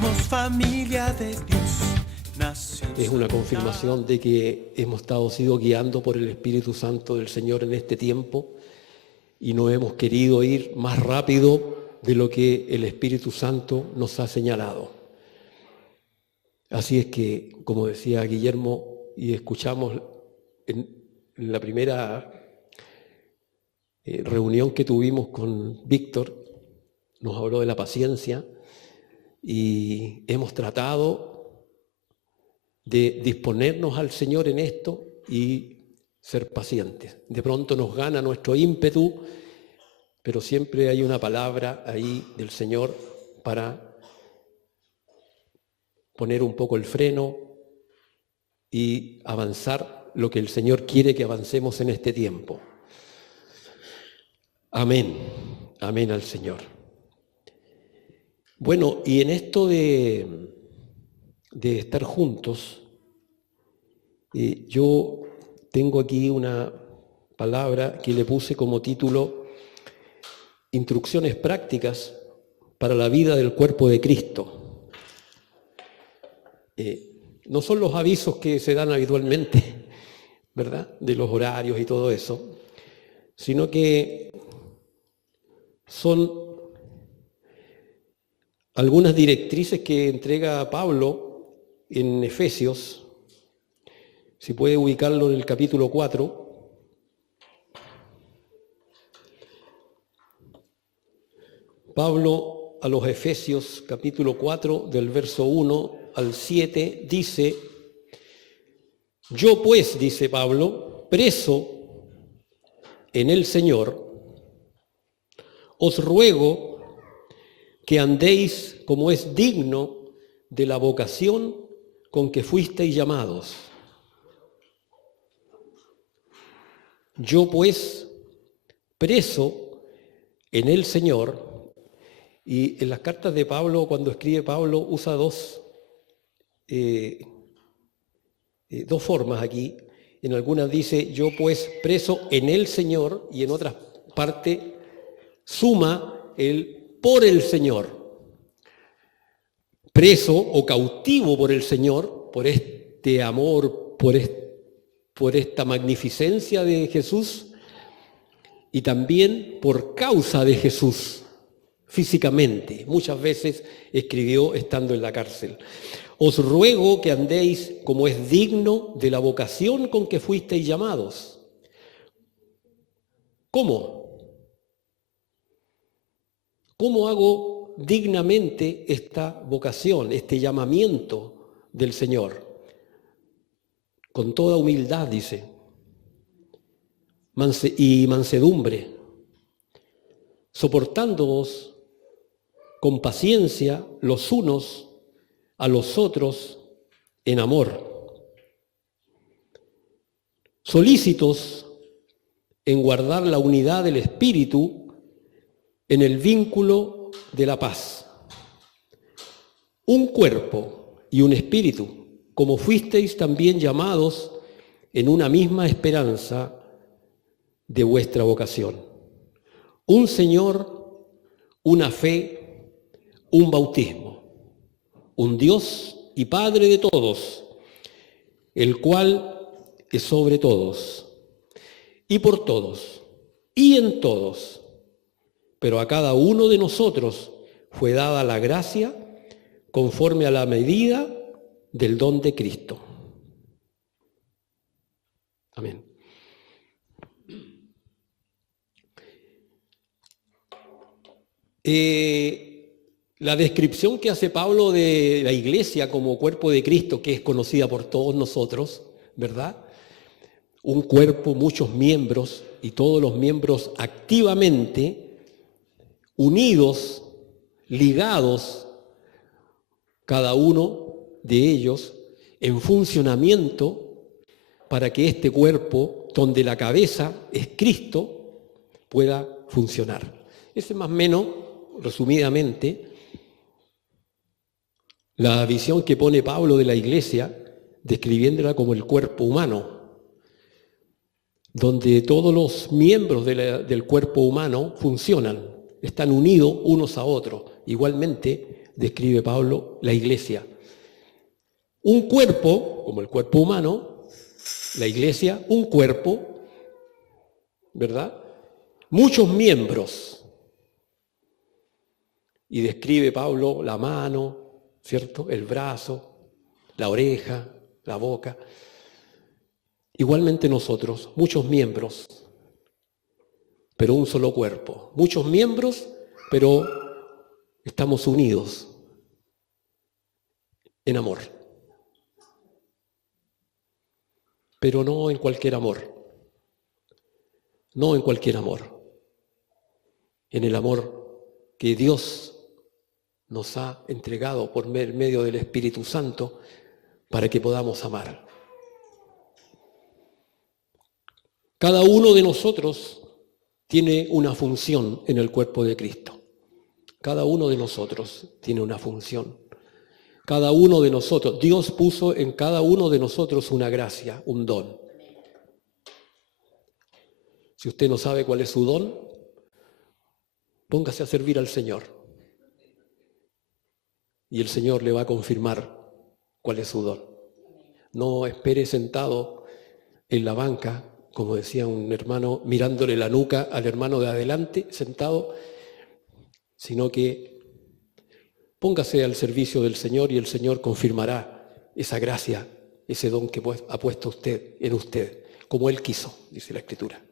Somos familia de Dios. Es una confirmación de que hemos sido guiando por el Espíritu Santo del Señor en este tiempo y no hemos querido ir más rápido de lo que el Espíritu Santo nos ha señalado. Así es que, como decía Guillermo, y escuchamos en la primera reunión que tuvimos con Víctor, nos habló de la paciencia y hemos tratado de disponernos al Señor en esto y ser pacientes. De pronto nos gana nuestro ímpetu, pero siempre hay una palabra ahí del Señor para poner un poco el freno y avanzar lo que el Señor quiere que avancemos en este tiempo. Amén. Amén al Señor. Bueno, y en esto de estar juntos, yo tengo aquí una palabra que le puse como título Instrucciones prácticas para la vida del cuerpo de Cristo. No son los avisos que se dan habitualmente, ¿verdad?, de los horarios y todo eso, sino que son algunas directrices que entrega Pablo en Efesios. Si puede ubicarlo en el capítulo 4. Pablo a los Efesios, capítulo 4, del verso 1 al 7, dice: Yo pues, dice Pablo, preso en el Señor, os ruego que andéis como es digno de la vocación con que fuisteis llamados. Yo pues, preso en el Señor, y en las cartas de Pablo, cuando escribe Pablo, usa dos formas aquí. En algunas dice, yo pues, preso en el Señor, y en otras partes suma el por el Señor. Preso o cautivo por el Señor, por este amor, por esta magnificencia de Jesús, y también por causa de Jesús, físicamente. Muchas veces escribió estando en la cárcel. Os ruego que andéis como es digno de la vocación con que fuisteis llamados. ¿Cómo? ¿Cómo hago dignamente esta vocación, este llamamiento del Señor? Con toda humildad, dice, y mansedumbre, soportándoos con paciencia los unos a los otros en amor, solícitos en guardar la unidad del Espíritu en el vínculo de la paz. Un cuerpo y un espíritu, como fuisteis también llamados en una misma esperanza de vuestra vocación. Un Señor, una fe, un bautismo, un Dios y Padre de todos, el cual es sobre todos, y por todos, y en todos. Pero a cada uno de nosotros fue dada la gracia conforme a la medida del don de Cristo. Amén. La descripción que hace Pablo de la iglesia como cuerpo de Cristo, que es conocida por todos nosotros, ¿verdad? Un cuerpo, muchos miembros, y todos los miembros activamente unidos, ligados, cada uno de ellos en funcionamiento para que este cuerpo, donde la cabeza es Cristo, pueda funcionar. Ese es más o menos, resumidamente, la visión que pone Pablo de la iglesia, describiéndola como el cuerpo humano, donde todos los miembros del cuerpo humano funcionan, están unidos unos a otros. igualmente describe Pablo la iglesia. Un cuerpo, como el cuerpo humano, la iglesia, un cuerpo, ¿verdad? Muchos miembros. Y describe Pablo la mano, ¿cierto? El brazo, la oreja, la boca. Igualmente nosotros, muchos miembros, pero un solo cuerpo. Muchos miembros, pero estamos unidos en amor. Pero no en cualquier amor. No en cualquier amor. En el amor que Dios nos ha entregado por medio del Espíritu Santo para que podamos amar. Cada uno de nosotros tiene una función en el cuerpo de Cristo. Cada uno de nosotros tiene una función. Cada uno de nosotros, Dios puso en cada uno de nosotros una gracia, un don. Si usted no sabe cuál es su don, póngase a servir al Señor. Y el Señor le va a confirmar cuál es su don. No espere sentado en la banca, como decía un hermano, mirándole la nuca al hermano de adelante, sentado, sino que póngase al servicio del Señor y el Señor confirmará esa gracia, ese don que ha puesto usted en usted, como Él quiso, dice la Escritura.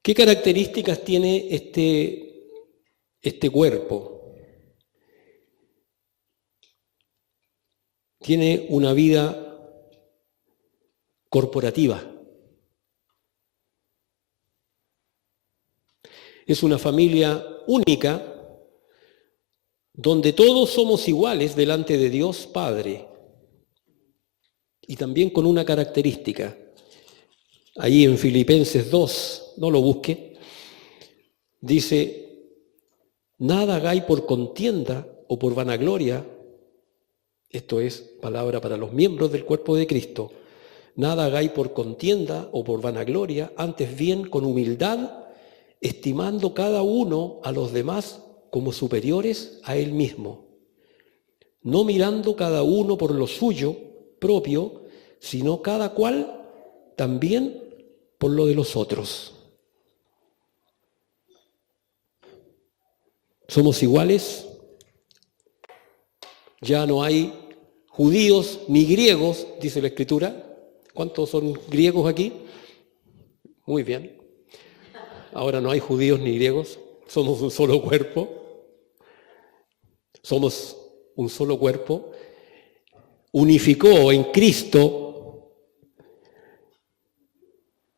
¿Qué características tiene este cuerpo? Tiene una vida corporativa. Es una familia única donde todos somos iguales delante de Dios Padre. Y también con una característica. Ahí en Filipenses 2, no lo busque, dice, nada hagáis por contienda o por vanagloria, esto es palabra para los miembros del cuerpo de Cristo, nada hagáis por contienda o por vanagloria, antes bien con humildad, estimando cada uno a los demás como superiores a él mismo, no mirando cada uno por lo suyo propio, sino cada cual también por lo de los otros. Somos iguales, ya no hay judíos ni griegos, dice la Escritura. ¿Cuántos son griegos aquí? Muy bien. Ahora no hay judíos ni griegos, somos un solo cuerpo. Somos un solo cuerpo. Unificó en Cristo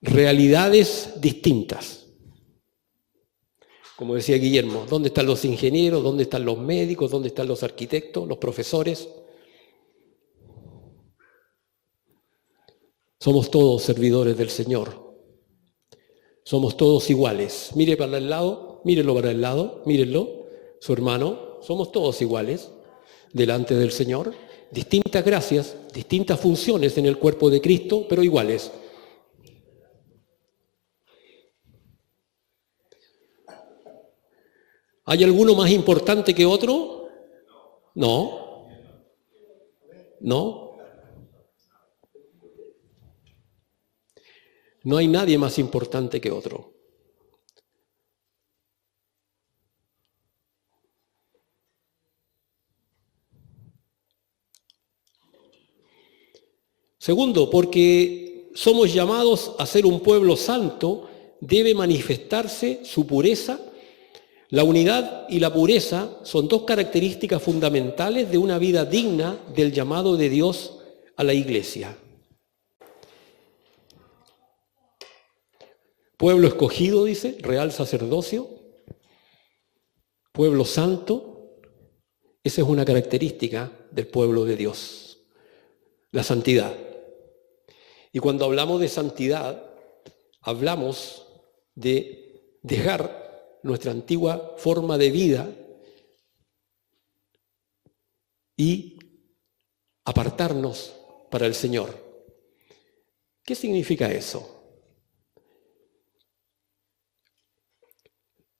realidades distintas. Como decía Guillermo, ¿dónde están los ingenieros? ¿Dónde están los médicos? ¿Dónde están los arquitectos? ¿Los profesores? Somos todos servidores del Señor. Somos todos iguales. Mire para el lado, mírenlo para el lado, mírenlo, su hermano. Somos todos iguales delante del Señor. Distintas gracias, distintas funciones en el cuerpo de Cristo, pero iguales. ¿Hay alguno más importante que otro? No. No. No hay nadie más importante que otro. Segundo, porque somos llamados a ser un pueblo santo, debe manifestarse su pureza. La unidad y la pureza son dos características fundamentales de una vida digna del llamado de Dios a la iglesia. Pueblo escogido, dice, real sacerdocio, pueblo santo, esa es una característica del pueblo de Dios, la santidad. Y cuando hablamos de santidad, hablamos de dejar nuestra antigua forma de vida y apartarnos para el Señor. ¿Qué significa eso?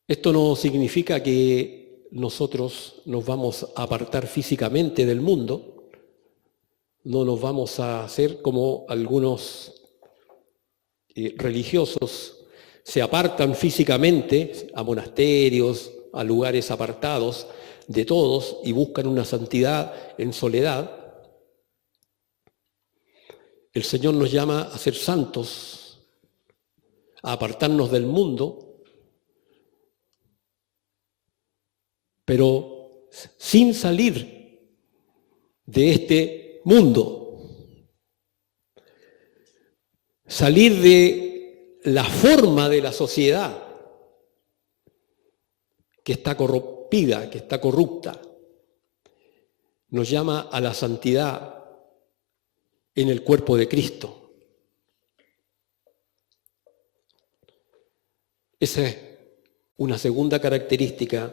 Esto no significa que nosotros nos vamos a apartar físicamente del mundo, no nos vamos a hacer como algunos religiosos se apartan físicamente a monasterios, a lugares apartados de todos y buscan una santidad en soledad. El Señor nos llama a ser santos, a apartarnos del mundo, pero sin salir de este mundo, salir de la forma de la sociedad que está corrompida, que está corrupta. Nos llama a la santidad en el cuerpo de Cristo. Esa es una segunda característica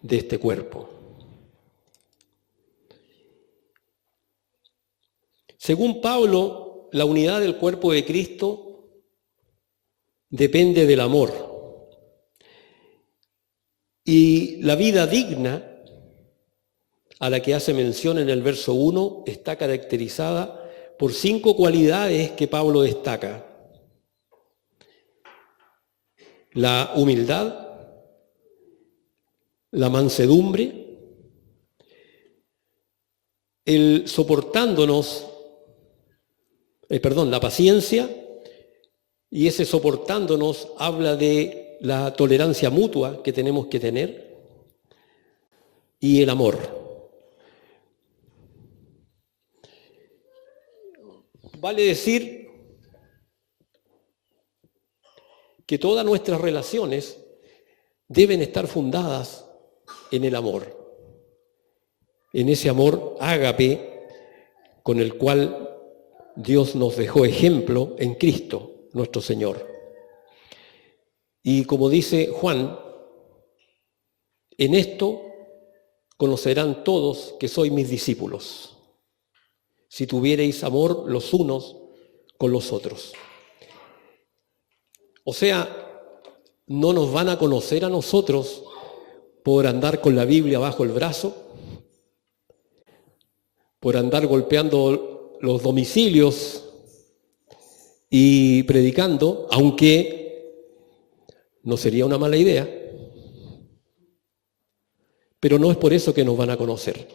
de este cuerpo. Según Pablo, la unidad del cuerpo de Cristo depende del amor. Y la vida digna, a la que hace mención en el verso 1, está caracterizada por 5 cualidades que Pablo destaca: la humildad, la mansedumbre, el soportándonos, la paciencia, y ese soportándonos habla de la tolerancia mutua que tenemos que tener, y el amor. Vale decir que todas nuestras relaciones deben estar fundadas en el amor, en ese amor ágape con el cual Dios nos dejó ejemplo en Cristo, nuestro Señor. Y como dice Juan, en esto conocerán todos que sois mis discípulos, si tuviereis amor los unos con los otros. O sea, no nos van a conocer a nosotros por andar con la Biblia bajo el brazo, por andar golpeando los domicilios y predicando, aunque no sería una mala idea, pero no es por eso que nos van a conocer,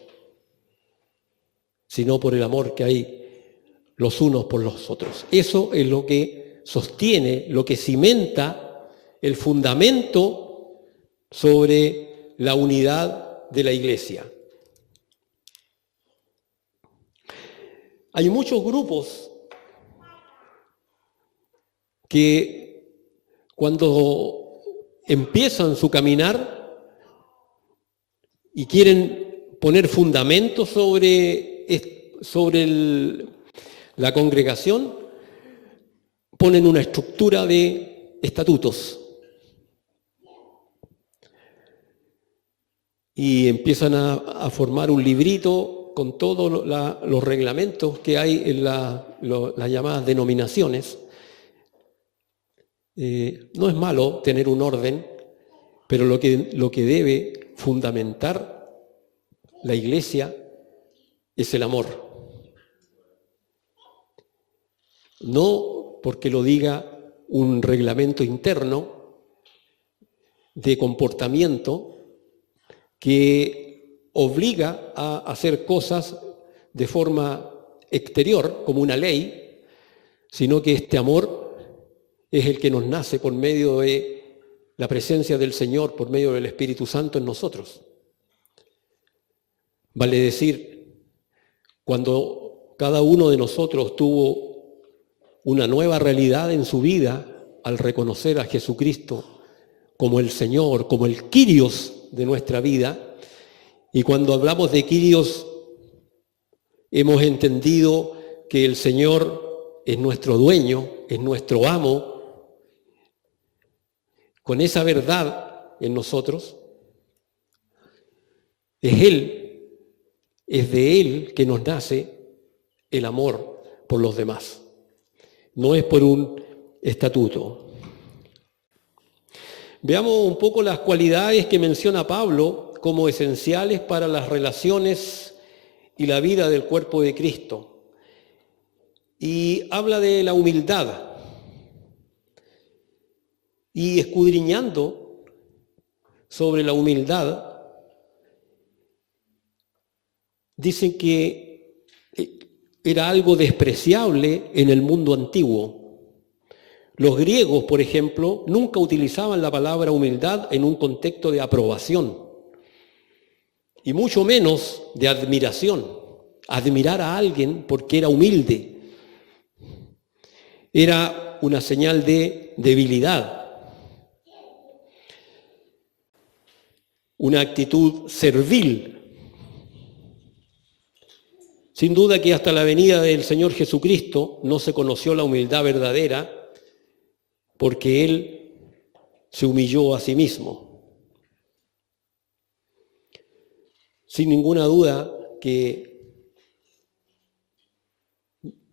sino por el amor que hay los unos por los otros. Eso es lo que sostiene, lo que cimenta el fundamento sobre la unidad de la Iglesia. Hay muchos grupos que cuando empiezan su caminar y quieren poner fundamentos sobre la congregación, ponen una estructura de estatutos y empiezan a formar un librito con todos los reglamentos que hay en las llamadas denominaciones. No es malo tener un orden, pero lo que debe fundamentar la Iglesia es el amor. No porque lo diga un reglamento interno de comportamiento que obliga a hacer cosas de forma exterior, como una ley, sino que este amor es el que nos nace por medio de la presencia del Señor, por medio del Espíritu Santo en nosotros. Vale decir, cuando cada uno de nosotros tuvo una nueva realidad en su vida al reconocer a Jesucristo como el Señor, como el Kyrios de nuestra vida, y cuando hablamos de Kyrios hemos entendido que el Señor es nuestro dueño, es nuestro amo, con esa verdad en nosotros, es de Él que nos nace el amor por los demás. No es por un estatuto. Veamos un poco las cualidades que menciona Pablo como esenciales para las relaciones y la vida del cuerpo de Cristo. Y habla de la humildad. Y escudriñando sobre la humildad, dicen que era algo despreciable en el mundo antiguo. Los griegos, por ejemplo, nunca utilizaban la palabra humildad en un contexto de aprobación, y mucho menos de admiración. Admirar a alguien porque era humilde era una señal de debilidad, una actitud servil. Sin duda que hasta la venida del Señor Jesucristo no se conoció la humildad verdadera, porque Él se humilló a sí mismo. Sin ninguna duda que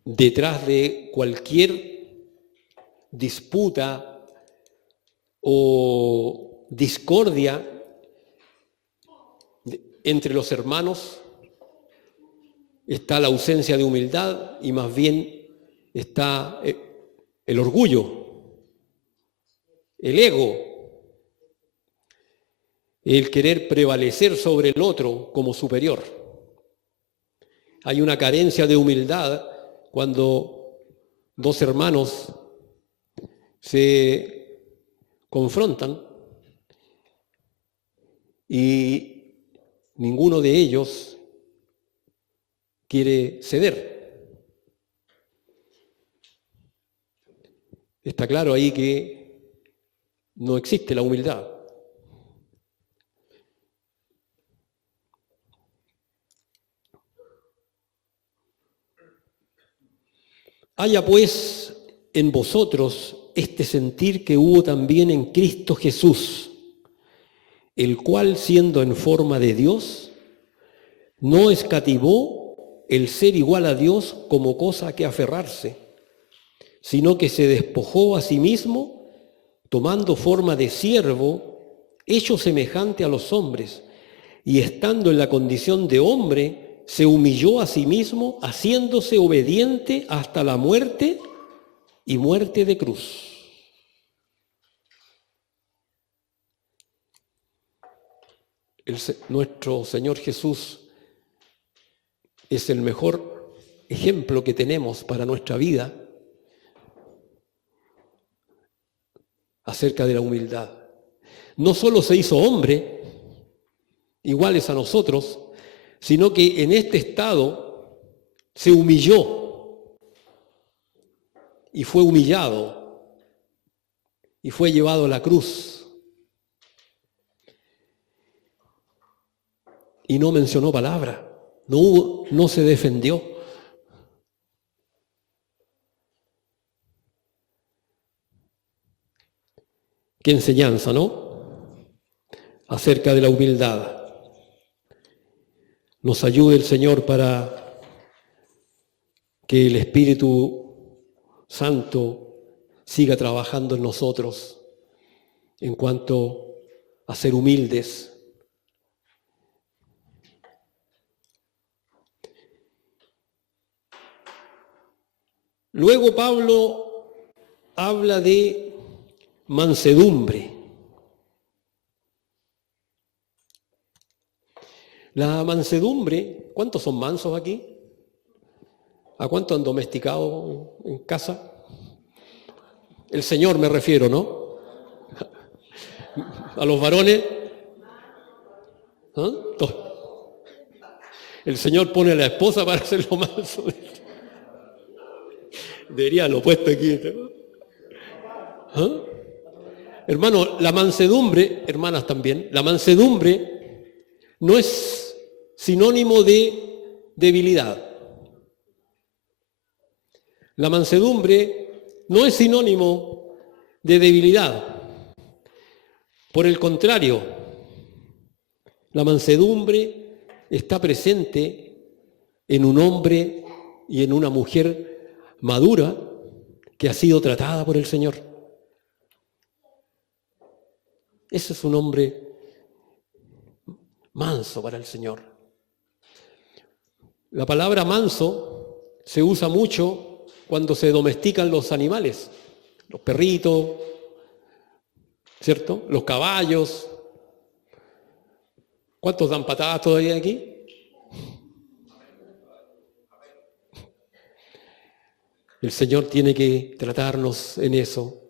detrás de cualquier disputa o discordia entre los hermanos está la ausencia de humildad, y más bien está el orgullo, el ego, el querer prevalecer sobre el otro como superior. Hay una carencia de humildad cuando dos hermanos se confrontan y ninguno de ellos quiere ceder. Está claro ahí que no existe la humildad. Haya pues en vosotros este sentir que hubo también en Cristo Jesús, el cual, siendo en forma de Dios, no escatimó el ser igual a Dios como cosa a que aferrarse, sino que se despojó a sí mismo, tomando forma de siervo, hecho semejante a los hombres, y estando en la condición de hombre, se humilló a sí mismo, haciéndose obediente hasta la muerte, y muerte de cruz. Nuestro Señor Jesús es el mejor ejemplo que tenemos para nuestra vida acerca de la humildad. No solo se hizo hombre, iguales a nosotros, sino que en este estado se humilló y fue humillado y fue llevado a la cruz. Y no mencionó palabra, no se defendió. Qué enseñanza, ¿no? Acerca de la humildad. Nos ayude el Señor para que el Espíritu Santo siga trabajando en nosotros en cuanto a ser humildes. Luego Pablo habla de mansedumbre. La mansedumbre, ¿cuántos son mansos aquí? ¿A cuántos han domesticado en casa? El Señor me refiero, ¿no? A los varones. ¿Ah? El Señor pone a la esposa para hacerlo manso. Debería haberlo puesto aquí. ¿Ah? Hermano, la mansedumbre, hermanas también, la mansedumbre no es sinónimo de debilidad. La mansedumbre no es sinónimo de debilidad. Por el contrario, la mansedumbre está presente en un hombre y en una mujer madura que ha sido tratada por el Señor. Ese es un hombre manso para el Señor. La palabra manso se usa mucho cuando se domestican los animales, los perritos, ¿cierto? Los caballos. ¿Cuántos dan patadas todavía aquí? El Señor tiene que tratarnos en eso,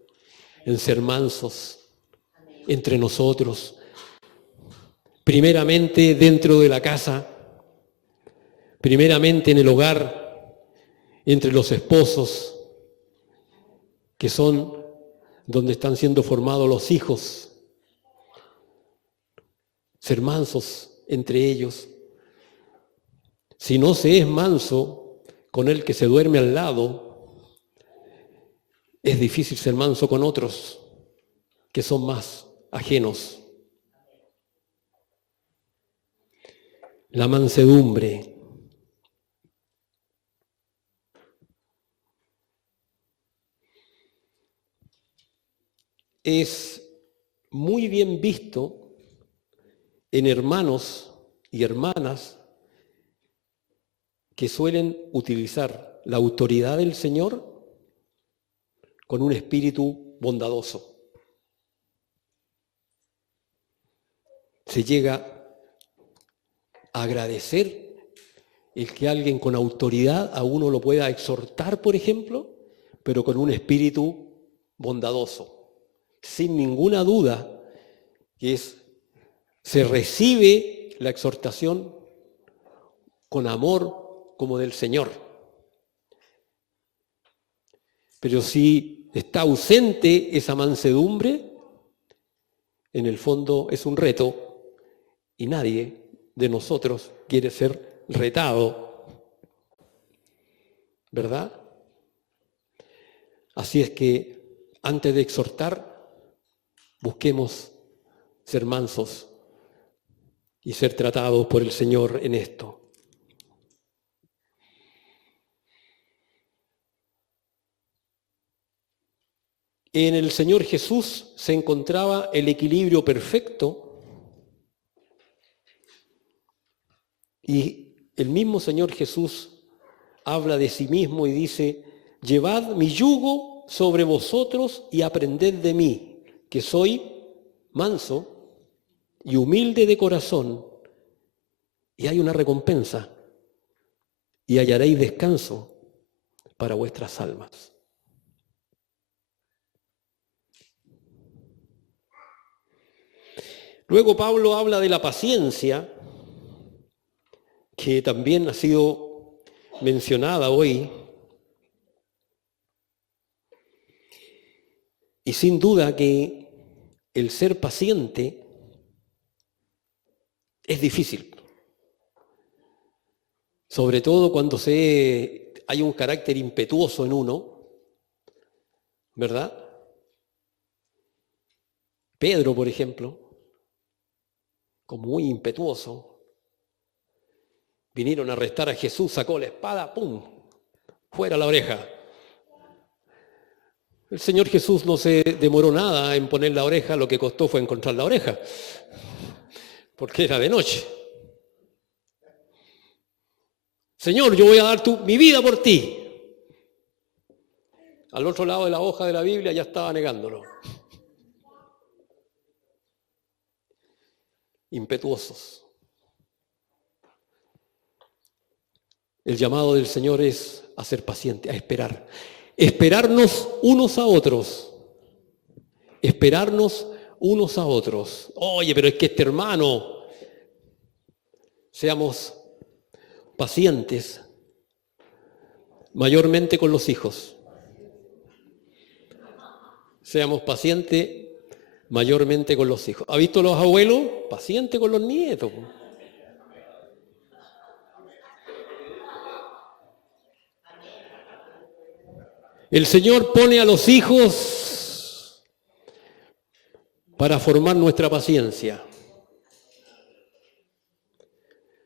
en ser mansos entre nosotros. Primeramente dentro de la casa, primeramente en el hogar, entre los esposos, que son donde están siendo formados los hijos. Ser mansos entre ellos. Si no se es manso con el que se duerme al lado, es difícil ser manso con otros que son más ajenos. La mansedumbre. Es muy bien visto en hermanos y hermanas que suelen utilizar la autoridad del Señor con un espíritu bondadoso. Se llega a agradecer el que alguien con autoridad a uno lo pueda exhortar, por ejemplo, pero con un espíritu bondadoso. Sin ninguna duda que se recibe la exhortación con amor como del Señor. Pero si está ausente esa mansedumbre, en el fondo es un reto y nadie de nosotros quiere ser retado, ¿verdad? Así es que antes de exhortar, busquemos ser mansos y ser tratados por el Señor en esto. En el Señor Jesús se encontraba el equilibrio perfecto y el mismo Señor Jesús habla de sí mismo y dice: llevad mi yugo sobre vosotros y aprended de mí, que soy manso y humilde de corazón, y hay una recompensa, y hallaréis descanso para vuestras almas. Luego Pablo habla de la paciencia, que también ha sido mencionada hoy, y sin duda que el ser paciente es difícil, sobre todo cuando hay un carácter impetuoso en uno, ¿verdad? Pedro, por ejemplo, como muy impetuoso, vinieron a arrestar a Jesús, sacó la espada, ¡pum!, fuera la oreja. El Señor Jesús no se demoró nada en poner la oreja, lo que costó fue encontrar la oreja, porque era de noche. Señor, yo voy a dar mi vida por ti. Al otro lado de la hoja de la Biblia ya estaba negándolo. Impetuosos. El llamado del Señor es a ser paciente, a esperar. Esperarnos unos a otros. Esperarnos unos a otros. Oye, pero es que este hermano, seamos pacientes, mayormente con los hijos. Seamos pacientes mayormente con los hijos. ¿Ha visto los abuelos? Pacientes con los nietos. El Señor pone a los hijos para formar nuestra paciencia.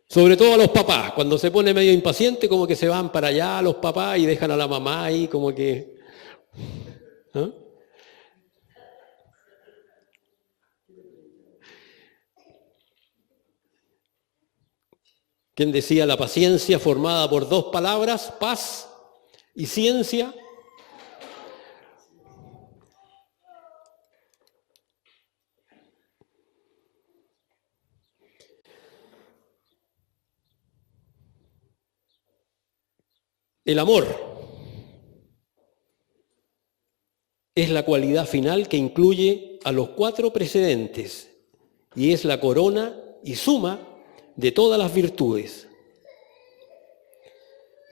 Sobre todo a los papás, cuando se pone medio impaciente, como que se van para allá los papás y dejan a la mamá ahí como que... ¿eh? ¿Quién decía la paciencia formada por dos palabras, paz y ciencia? El amor es la cualidad final que incluye a los 4 precedentes y es la corona y suma de todas las virtudes,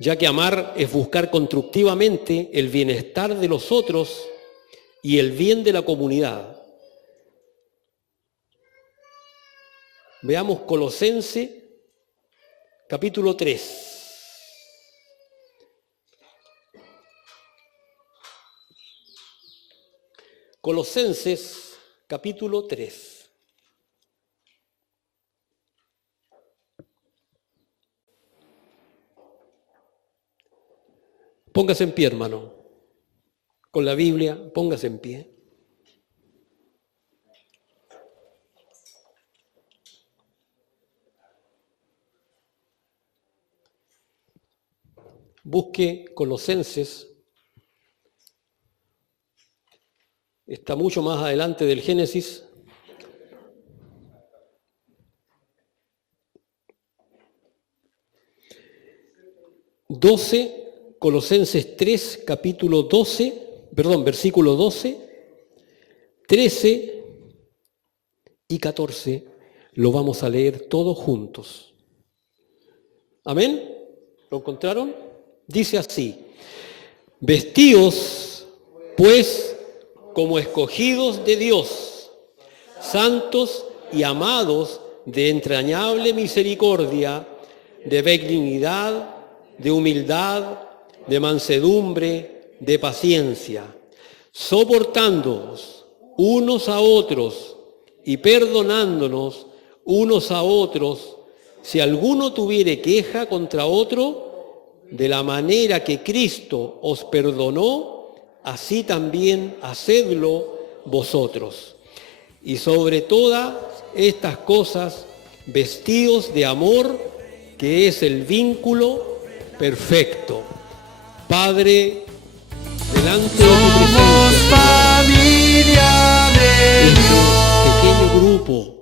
ya que amar es buscar constructivamente el bienestar de los otros y el bien de la comunidad. Veamos Colosenses capítulo 3. Colosenses capítulo 3. Póngase en pie, hermano. Con la Biblia, póngase en pie. Busque Colosenses. Está mucho más adelante del Génesis. Colosenses 3, versículo 12, 13 y 14. Lo vamos a leer todos juntos. ¿Amén? ¿Lo encontraron? Dice así: vestíos, pues, como escogidos de Dios, santos y amados de entrañable misericordia, de benignidad, de humildad, de mansedumbre, de paciencia, soportándonos unos a otros y perdonándonos unos a otros, si alguno tuviere queja contra otro, de la manera que Cristo os perdonó, así también hacedlo vosotros. Y sobre todas estas cosas, vestíos de amor, que es el vínculo perfecto. Padre, delante de tu presencia, Familia de Dios. pequeño grupo